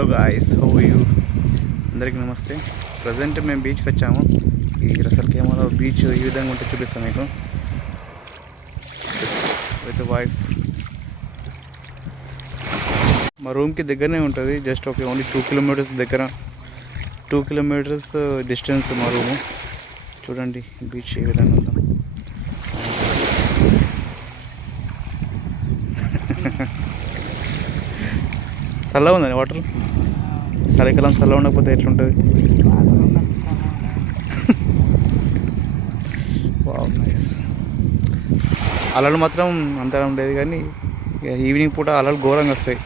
Hello guys, how you? అందరికీ నమస్తే. Present మేము బీచ్కి వచ్చాము. ఈ రసల్కేమలో బీచ్ ఈ విధంగా ఉంటే చూపిస్తాం మీకు విత్ వైఫ్. మా రూమ్కి దగ్గరనే ఉంటుంది, జస్ట్ ఓన్లీ 2 కిలోమీటర్స్ దగ్గర, 2 కిలోమీటర్స్ డిస్టెన్స్ మా రూము. చూడండి బీచ్ ఏ విధంగా ఉందో. చల్లగా ఉందండి వాటర్. చలికాలం చల్ల ఉండకపోతే ఎట్లుంటుంది? Wow, nice. అలలు మాత్రం అంతగా ఉండేది, కానీ ఈవినింగ్ పూట అలలు ఘోరంగా వస్తాయి.